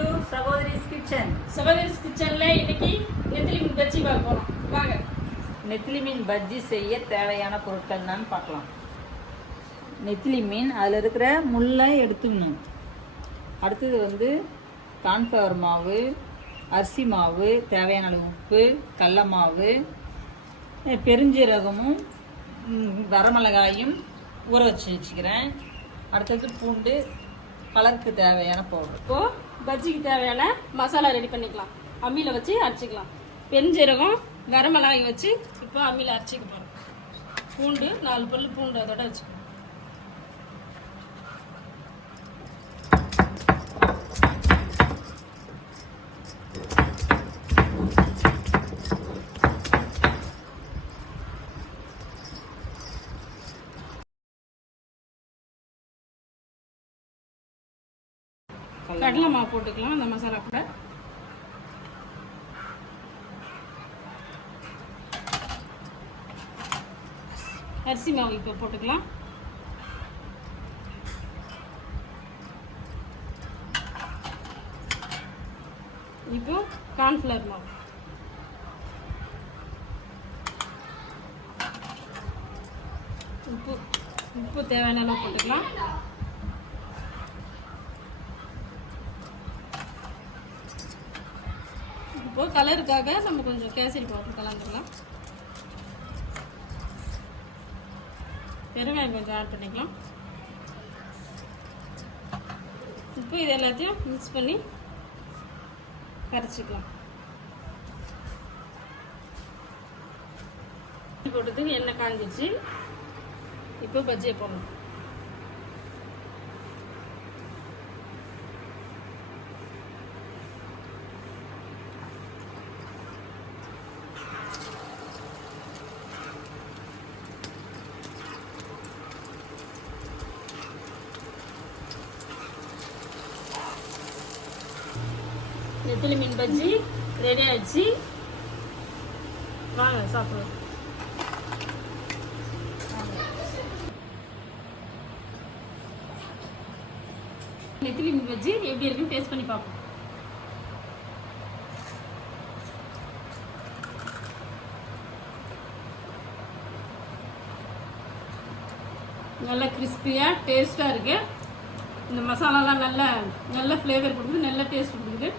To சகோதரிஸ் kitchen. சகோதரிஸ் கிச்சன்ல இன்னைக்கு நெத்திலி மீன் பஜ்ஜி பார்க்க போறோம். வாங்க. நெத்திலி மீன் பஜ்ஜி செய்ய தேவையான பொருட்கள் என்னன்னு பார்க்கலாம். நெத்திலி மீன் அதில் இருக்கிற முள்ளை எடுத்துக்கணும். அடுத்தது கார்ன்ஃப்ளவர் மாவு, அரிசி மாவு, தேவையான அளவு உப்பு, கடல மாவு, பெருஞ்சீரகமும் வரமிளகாயும் ஊற வச்சுக்கிறேன். அடுத்தது பூண்டு, கலருக்கு தேவையான பவுடர். இப்போது பஜ்ஜிக்கு தேவையான மசாலா ரெடி பண்ணிக்கலாம். அம்மியில் வச்சு அரைச்சிக்கலாம். பெருஞ்சீரகம், வரமிளகாய் வச்சு இப்போ அம்மியில் அரைச்சிக்க போகிறோம். பூண்டு 4 பல்லு பூண்டு அதோட வச்சுக்கணும். கடலை மாவு போட்டுக்கலாம். அந்த மசாலா கூட அரிசி மாவு இப்போ போட்டுக்கலாம். இப்போ கார்ன்ஃப்ளவர் மாவு, உப்பு தேவையான அளவு போட்டுக்கலாம். இப்போ கலருக்காக நம்ம கொஞ்சம் கேசரி பவுடர் கலந்துக்கலாம். பெருங்காயம் கொஞ்சம் ஆட் பண்ணிக்கலாம். இப்போ இது எல்லாத்தையும் மிக்ஸ் பண்ணி கரைச்சிக்கலாம். போட்டதுக்கு எண்ணெய் காஞ்சிச்சு. இப்போ பஜ்ஜியை போடணும். நெத்திலி மீன் பஜ்ஜி ரெடி ஆயிடுச்சு. வாங்க சாப்பிடுவோம். நெத்திலி மீன் பஜ்ஜி எப்படி இருக்குன்னு டேஸ்ட் பண்ணி பார்ப்போம். நல்லா கிறிஸ்பியாக டேஸ்ட்டாக இருக்கு. இந்த மசாலாலாம் நல்ல ஃப்ளேவர் கொடுக்குது, நல்ல டேஸ்ட் கொடுக்குது.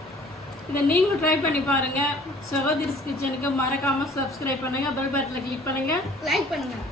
இதை நீங்களும் ட்ரை பண்ணி பாருங்கள். சகோதரிஸ் கிச்சனுக்கு மறக்காமல் சப்ஸ்கிரைப் பண்ணுங்கள், பெல் பட்டனில் கிளிக் பண்ணுங்கள், லைக் பண்ணுங்கள்.